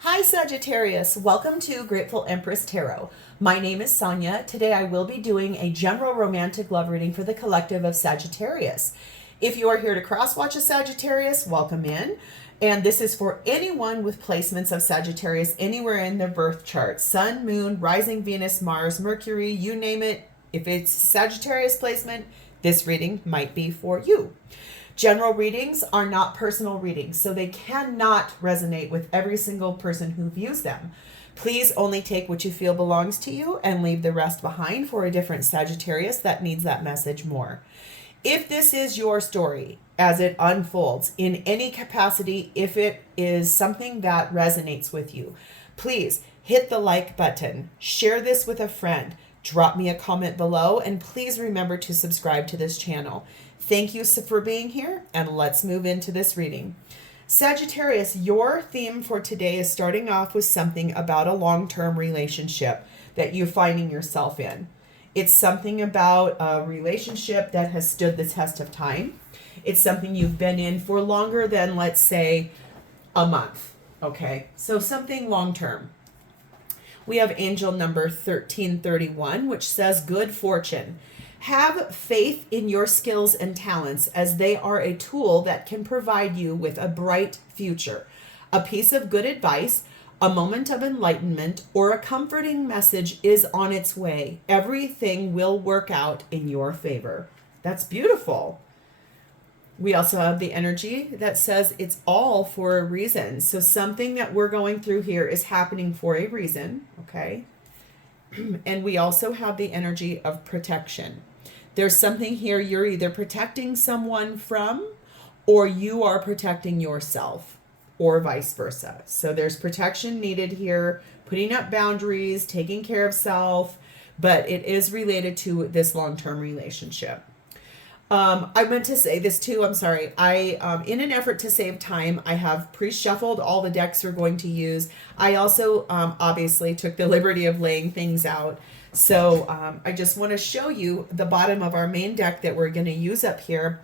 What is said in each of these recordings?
Hi Sagittarius, welcome to Grateful Empress Tarot. My name is Sonia. Today I will be doing a general romantic love reading for the collective of Sagittarius. If you are here to cross-watch a Sagittarius, welcome in. And this is for anyone with placements of Sagittarius anywhere in their birth chart. Sun, Moon, Rising Venus, Mars, Mercury, you name it. If it's Sagittarius placement, this reading might be for you. General readings are not personal readings, so they cannot resonate with every single person who views them. Please only take what you feel belongs to you and leave the rest behind for a different Sagittarius that needs that message more. If this is your story as it unfolds in any capacity, if it is something that resonates with you, please hit the like button, share this with a friend, drop me a comment below, and please remember to subscribe to this channel. Thank you for being here, and let's move into this reading. Sagittarius, your theme for today is starting off with something about a long-term relationship that you're finding yourself in. It's something about a relationship that has stood the test of time. It's something you've been in for longer than, let's say, a month. Okay, so something long-term. We have angel number 1331, which says good fortune. Have faith in your skills and talents, as they are a tool that can provide you with a bright future. A piece of good advice, a moment of enlightenment, or a comforting message is on its way. Everything will work out in your favor. That's beautiful. We also have the energy that says it's all for a reason. So something that we're going through here is happening for a reason, okay? And we also have the energy of protection. There's something here you're either protecting someone from, or you are protecting yourself, or vice versa. So there's protection needed here, putting up boundaries, taking care of self, but it is related to this long-term relationship. I meant to say this too. I'm sorry. In an effort to save time, I have pre-shuffled all the decks we're going to use. I also obviously took the liberty of laying things out. So I just want to show you the bottom of our main deck that we're going to use up here.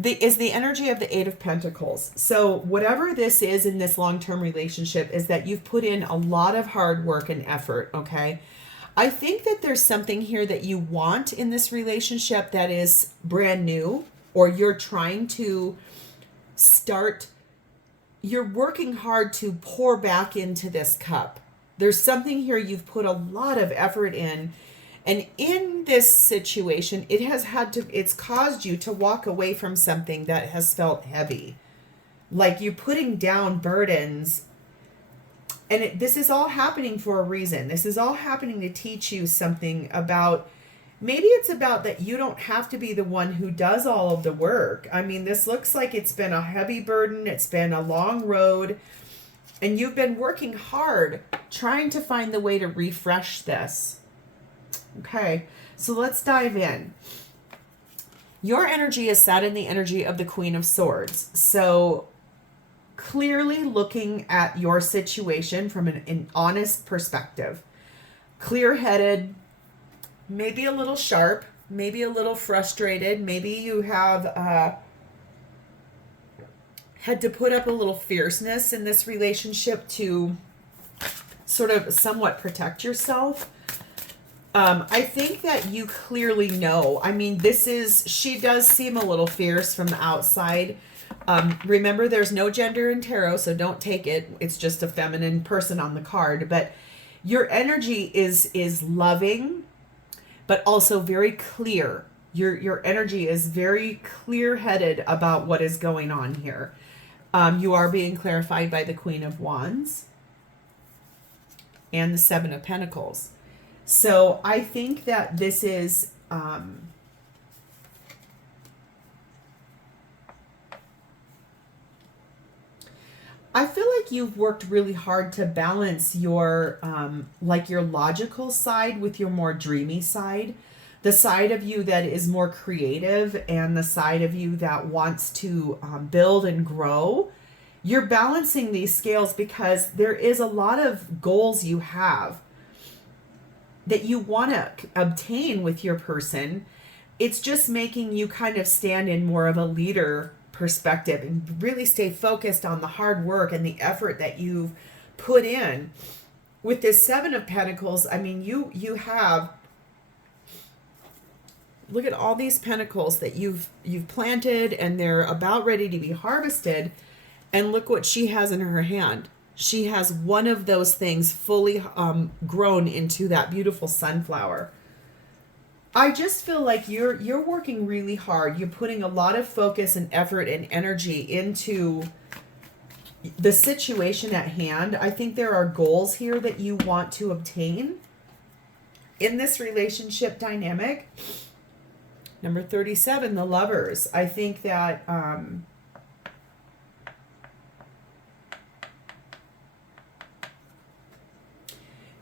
Is the energy of the Eight of Pentacles. So whatever this is in this long-term relationship is that you've put in a lot of hard work and effort, okay? I think that there's something here that you want in this relationship that is brand new, or you're trying to start, you're working hard to pour back into this cup. There's something here you've put a lot of effort in, and in this situation, it's caused you to walk away from something that has felt heavy. Like you're putting down burdens. And this is all happening for a reason. This is all happening to teach you something about, maybe it's about that you don't have to be the one who does all of the work. I mean, this looks like it's been a heavy burden. It's been a long road. And you've been working hard trying to find the way to refresh this. Okay, so let's dive in. Your energy is set in the energy of the Queen of Swords. So clearly looking at your situation from an honest perspective. Clear-headed, maybe a little sharp, maybe a little frustrated. Maybe you have had to put up a little fierceness in this relationship to sort of somewhat protect yourself. I think that you clearly know. I mean, she does seem a little fierce from the outside. Remember, there's no gender in tarot, so don't take it. It's just a feminine person on the card. But your energy is loving, but also very clear. Your energy is very clear-headed about what is going on here. You are being clarified by the Queen of Wands and the Seven of Pentacles. So I think that this is I feel like you've worked really hard to balance your your logical side with your more dreamy side. The side of you that is more creative and the side of you that wants to build and grow. You're balancing these scales because there is a lot of goals you have that you want to obtain with your person. It's just making you kind of stand in more of a leader perspective and really stay focused on the hard work and the effort that you've put in. With this Seven of Pentacles, I mean, you have, look at all these pentacles that you've planted, and they're about ready to be harvested. And look what she has in her hand. She has one of those things fully grown into that beautiful sunflower. I just feel like you're working really hard. You're putting a lot of focus and effort and energy into the situation at hand. I think there are goals here that you want to obtain in this relationship dynamic. Number 37, the Lovers. I think that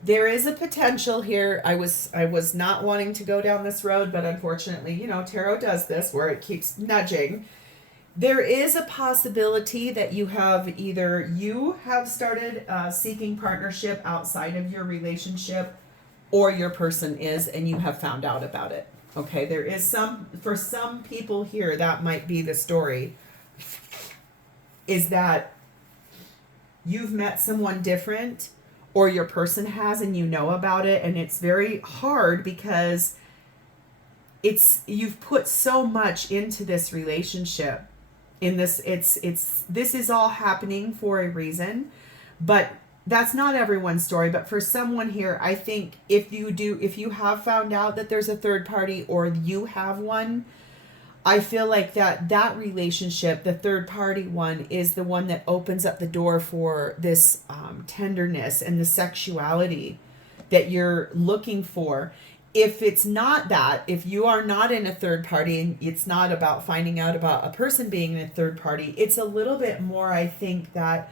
there is a potential here. I was not wanting to go down this road, but unfortunately, you know, tarot does this where it keeps nudging. There is a possibility that you have started seeking partnership outside of your relationship, or your person is, and you have found out about it. Okay, there is for some people here, that might be the story, is that you've met someone different, or your person has, and you know about it, and it's very hard because you've put so much into this relationship. This is all happening for a reason, but that's not everyone's story. But for someone here, I think if you have found out that there's a third party, or you have one, I feel like that relationship, the third party one, is the one that opens up the door for this tenderness and the sexuality that you're looking for. If it's not that, if you are not in a third party, and it's not about finding out about a person being in a third party, it's a little bit more, I think, that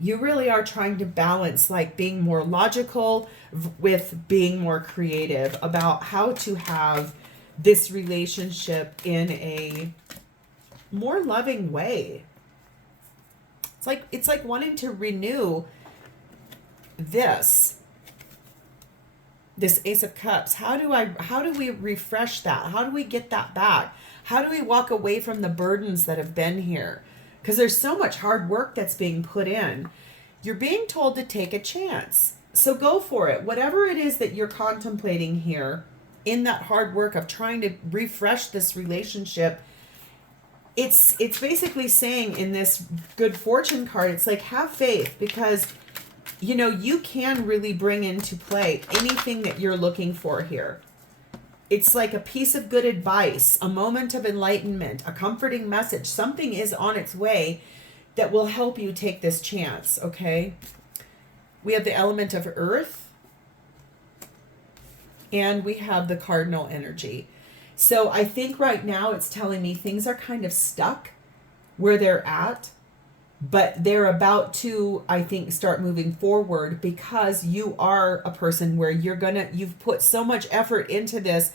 you really are trying to balance, like, being more logical with being more creative about how to have this relationship in a more loving way. It's like wanting to renew this Ace of Cups. How do we refresh that? How do we get that back? How do we walk away from the burdens that have been here? Because there's so much hard work that's being put in. You're being told to take a chance. So go for it. Whatever it is that you're contemplating here in that hard work of trying to refresh this relationship, it's basically saying in this good fortune card, it's like, have faith, because you know, you can really bring into play anything that you're looking for here. It's like a piece of good advice, a moment of enlightenment, a comforting message. Something is on its way that will help you take this chance, okay? We have the element of earth, and we have the cardinal energy. So I think right now it's telling me things are kind of stuck where they're at, but they're about to, I think, start moving forward, because you are a person where you've put so much effort into this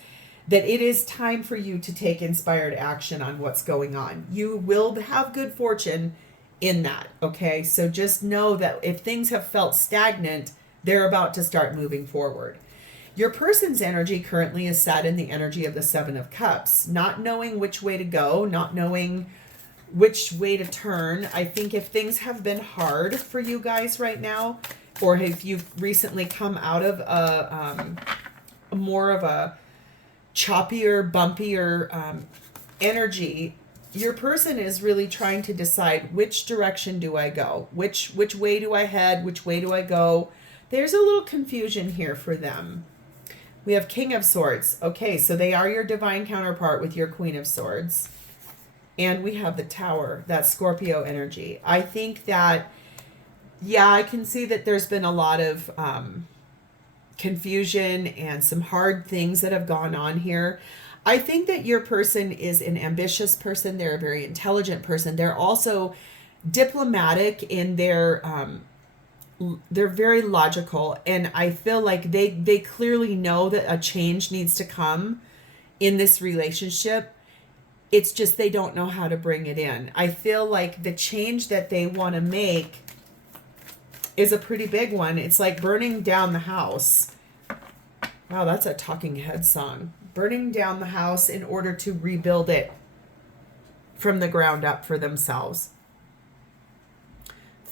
that it is time for you to take inspired action on what's going on. You will have good fortune in that, okay? So just know that if things have felt stagnant, they're about to start moving forward. Your person's energy currently is sat in the energy of the Seven of Cups, not knowing which way to go, not knowing which way to turn. I think if things have been hard for you guys right now, or if you've recently come out of a more of a choppier, bumpier energy, your person is really trying to decide, which direction do I go? Which way do I head? Which way do I go? There's a little confusion here for them. We have King of Swords. Okay, so they are your divine counterpart with your Queen of Swords. And we have the Tower, that Scorpio energy. I think that, yeah, I can see that there's been a lot of confusion and some hard things that have gone on here. I think that your person is an ambitious person. They're a very intelligent person. They're also diplomatic in their, they're very logical. And I feel like they clearly know that a change needs to come in this relationship. It's just they don't know how to bring it in. I feel like the change that they want to make is a pretty big one. It's like burning down the house. Wow, that's a Talking Head song. Burning down the house in order to rebuild it from the ground up for themselves.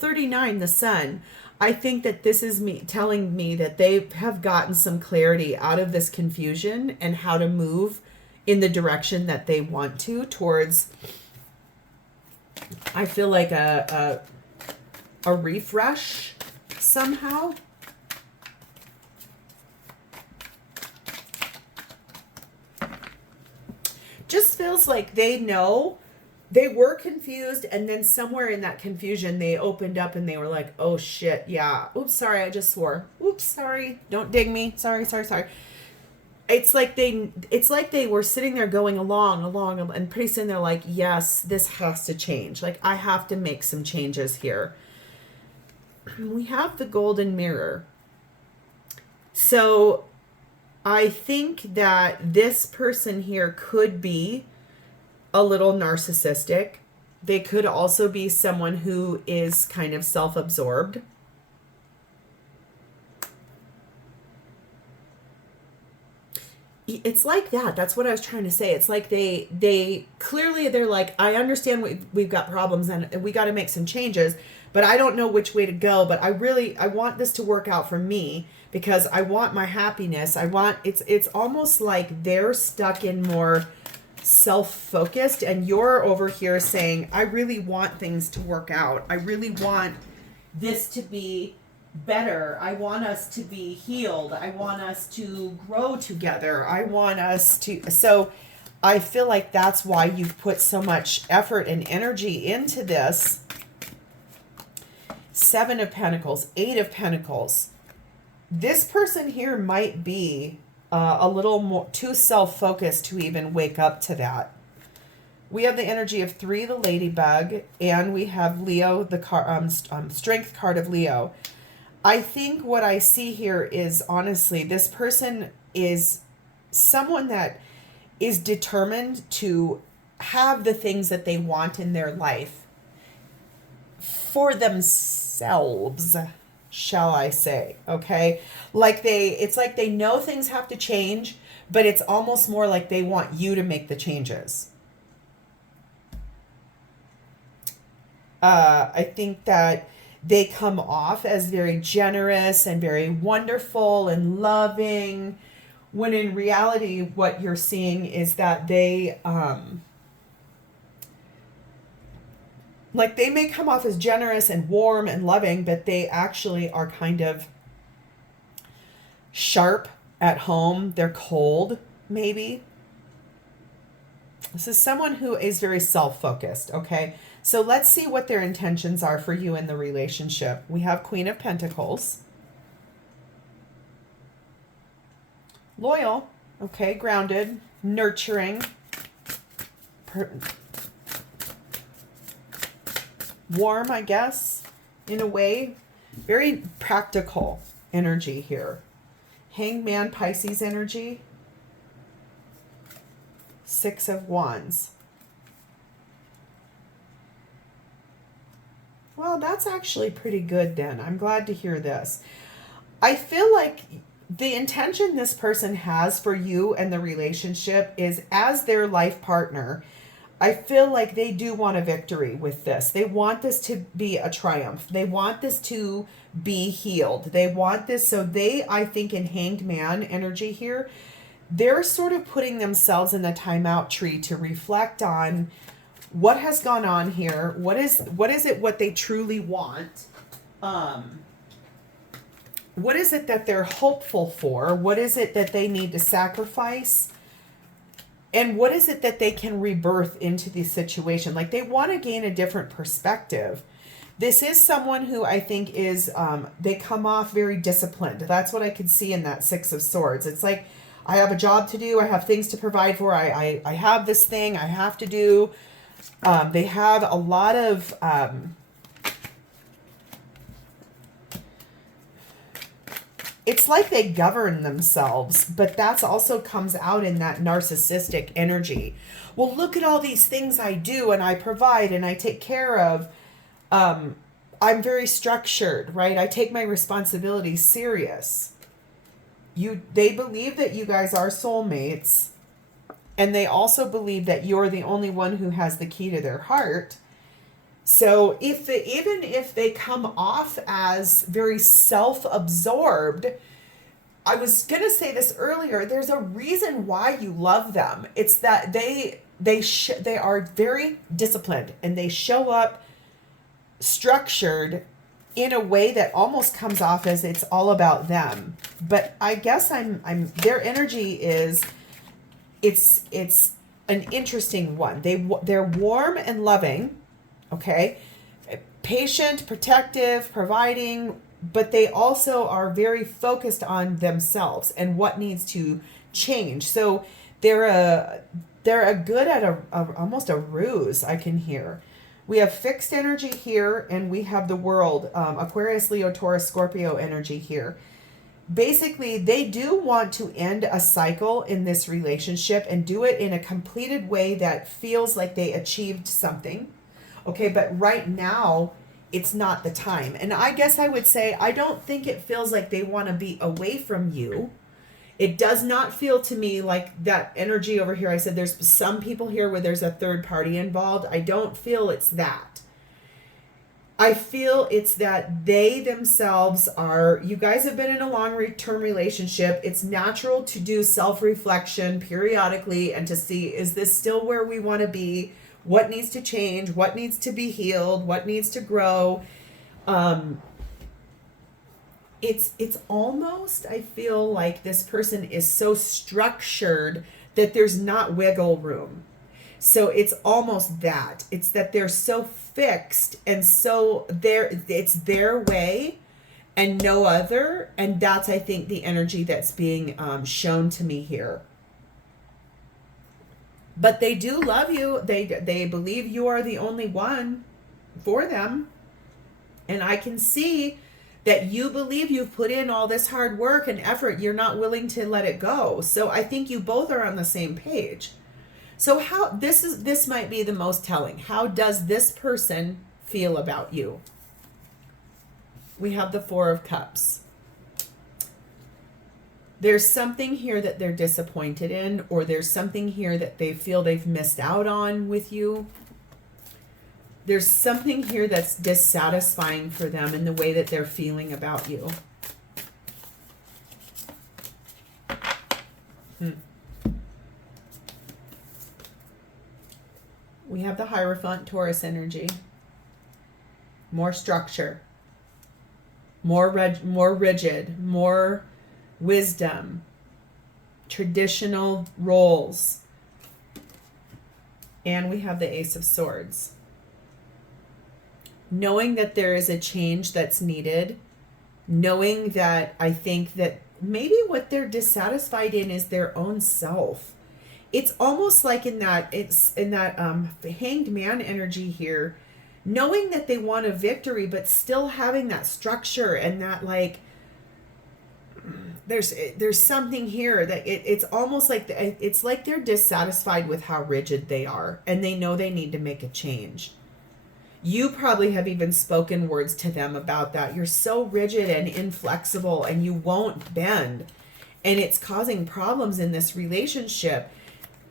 39, the sun. I think that this is me telling me that they have gotten some clarity out of this confusion and how to move in the direction that they want to towards, I feel like a refresh somehow. Just feels like they know they were confused, and then somewhere in that confusion they opened up and they were like, oh shit, yeah, oops, sorry, I just swore, oops, sorry, don't dig me, sorry. It's like they were sitting there going along, and pretty soon they're like, yes, this has to change, like I have to make some changes here. We have the golden mirror. So I think that this person here could be a little narcissistic. They could also be someone who is kind of self-absorbed. It's like that. That's what I was trying to say. It's like they clearly, they're like, I understand we've got problems and we got to make some changes, but I don't know which way to go. But I want this to work out for me because I want my happiness. It's almost like they're stuck in more self-focused, and you're over here saying, I really want things to work out. I really want this to be better. I want us to be healed. I want us to grow together. I want us to, so I feel like that's why you've put so much effort and energy into this. 7 of Pentacles, 8 of Pentacles. This person here might be a little more too self-focused to even wake up to that. We have the energy of 3, the ladybug, and we have Leo, the strength card of Leo. I think what I see here is, honestly, this person is someone that is determined to have the things that they want in their life for themselves, shall I say, okay? It's like they know things have to change, but it's almost more like they want you to make the changes. I think that they come off as very generous and very wonderful and loving, when in reality what you're seeing is that they like they may come off as generous and warm and loving, but they actually are kind of sharp at home. They're cold, maybe. This is someone who is very self-focused, okay? So let's see what their intentions are for you in the relationship. We have Queen of Pentacles. Loyal, okay, grounded, nurturing, warm, I guess, in a way. Very practical energy here. Hangman, Pisces energy. 6 of Wands. Well, that's actually pretty good then. I'm glad to hear this. I feel like the intention this person has for you and the relationship is, as their life partner, I feel like they do want a victory with this. They want this to be a triumph. They want this to be healed. They want this. So they, I think, in Hanged Man energy here, they're sort of putting themselves in the timeout tree to reflect on what has gone on here. What is it what they truly want? What is it that they're hopeful for? What is it that they need to sacrifice? And what is it that they can rebirth into the situation? Like, they want to gain a different perspective. This is someone who I think is, they come off very disciplined. That's what I could see in that 6 of Swords. It's like, I have a job to do. I have things to provide for. I have this thing I have to do. They have a lot of... it's like they govern themselves, but that's also comes out in that narcissistic energy. Well, look at all these things I do and I provide and I take care of. I'm very structured, right? I take my responsibilities serious. They believe that you guys are soulmates, and they also believe that you're the only one who has the key to their heart. So even if they come off as very self-absorbed, I was going to say this earlier, there's a reason why you love them. It's that they are very disciplined, and they show up structured in a way that almost comes off as it's all about them. But I guess I'm their energy is, it's an interesting one. They're warm and loving, okay? Patient, protective, providing, but they also are very focused on themselves and what needs to change. So they're a good at almost a ruse, I can hear. We have fixed energy here, and we have the world, Aquarius, Leo, Taurus, Scorpio energy here. Basically, they do want to end a cycle in this relationship and do it in a completed way that feels like they achieved something. Okay, but right now, it's not the time. And I guess I would say, I don't think it feels like they want to be away from you. It does not feel to me like that energy over here. I said there's some people here where there's a third party involved. I don't feel it's that. I feel it's that they themselves are, you guys have been in a long-term relationship. It's natural to do self-reflection periodically and to see, is this still where we want to be? What needs to change? What needs to be healed? What needs to grow? It's almost, I feel like this person is so structured that there's not wiggle room. So it's almost that. It's that they're so fixed, and so it's their way and no other. And that's, I think, the energy that's being shown to me here. But they do love you. They believe you are the only one for them. And I can see that you believe you've put in all this hard work and effort. You're not willing to let it go. So I think you both are on the same page. So how this might be the most telling. How does this person feel about you? We have the Four of Cups. There's something here that they're disappointed in, or there's something here that they feel they've missed out on with you. There's something here that's dissatisfying for them in the way that they're feeling about you. We have the Hierophant, Taurus energy. More structure. More rigid. More wisdom. Traditional roles. And we have the Ace of Swords. Knowing that there is a change that's needed. Knowing that I think that maybe what they're dissatisfied in is their own self. It's almost like in that Hanged Man energy here, knowing that they want a victory, but still having that structure and that, like, there's something here that it's almost like it's like they're dissatisfied with how rigid they are, and they know they need to make a change. You probably have even spoken words to them about that. You're so rigid and inflexible, and you won't bend, and it's causing problems in this relationship.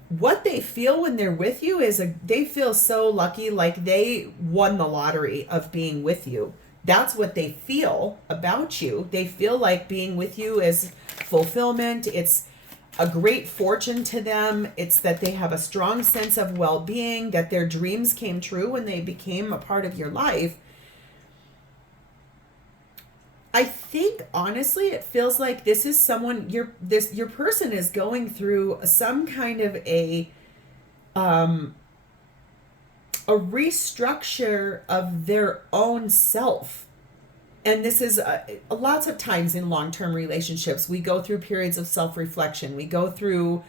What they feel when they're with you is they feel so lucky, like they won the lottery of being with you. That's what they feel about you. They feel like being with you is fulfillment. It's a great fortune to them. It's that they have a strong sense of well-being, that their dreams came true when they became a part of your life. I think, honestly, it feels like this is someone, your person is going through some kind of a restructure of their own self. And this is lots of times in long-term relationships, we go through periods of self-reflection. We go through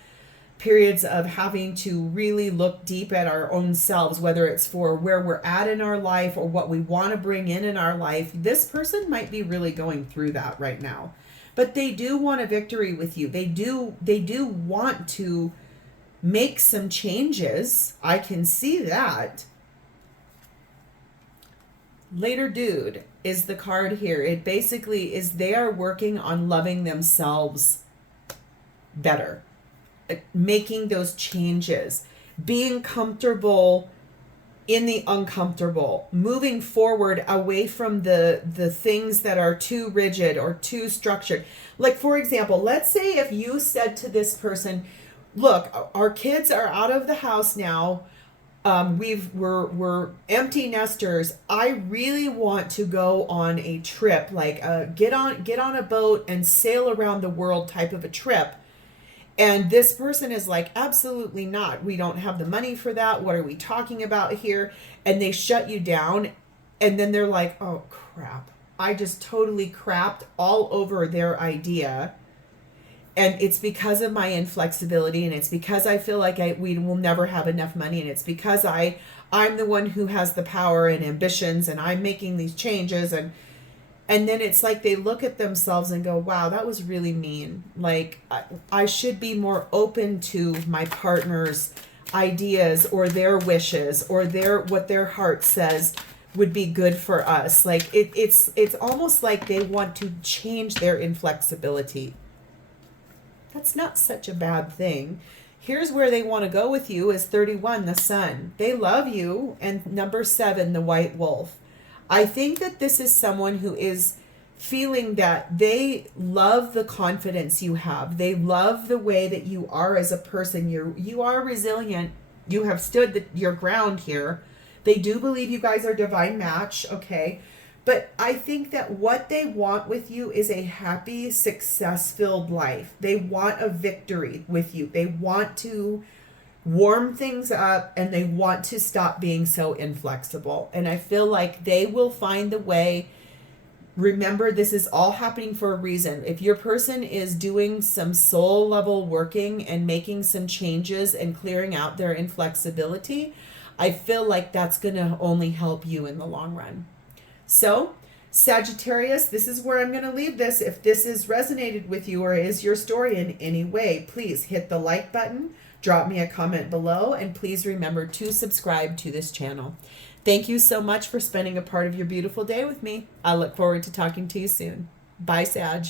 periods of having to really look deep at our own selves, whether it's for where we're at in our life or what we want to bring in our life. This person might be really going through that right now, but they do want a victory with you. They do want to make some changes. I can see that. Later Dude is the card here. It basically is they are working on loving themselves better, making those changes, being comfortable in the uncomfortable, moving forward away from the things that are too rigid or too structured. Like, for example, let's say if you said to this person, look, our kids are out of the house now. We're empty nesters. I really want to go on a trip, like get on a boat and sail around the world type of a trip. And this person is like, absolutely not. We don't have the money for that. What are we talking about here? And they shut you down. And then they're like, oh crap. I just totally crapped all over their idea. And it's because of my inflexibility, and it's because I feel like we will never have enough money, and it's because I'm the one who has the power and ambitions, and I'm making these changes, and then it's like they look at themselves and go, wow, that was really mean. Like, I should be more open to my partner's ideas or their wishes or what their heart says would be good for us. Like, it's almost like they want to change their inflexibility. That's not such a bad thing. Here's where they want to go with you is 31, the sun. They love you. And number 7, the white wolf. I think that this is someone who is feeling that they love the confidence you have. They love the way that you are as a person. You are resilient. You have stood your ground here. They do believe you guys are a divine match, okay? But I think that what they want with you is a happy, success-filled life. They want a victory with you. They want to warm things up, and they want to stop being so inflexible. And I feel like they will find the way. Remember, this is all happening for a reason. If your person is doing some soul level working and making some changes and clearing out their inflexibility, I feel like that's going to only help you in the long run. So, Sagittarius, this is where I'm going to leave this. If this has resonated with you or is your story in any way, please hit the like button, drop me a comment below, and please remember to subscribe to this channel. Thank you so much for spending a part of your beautiful day with me. I look forward to talking to you soon. Bye, Sag.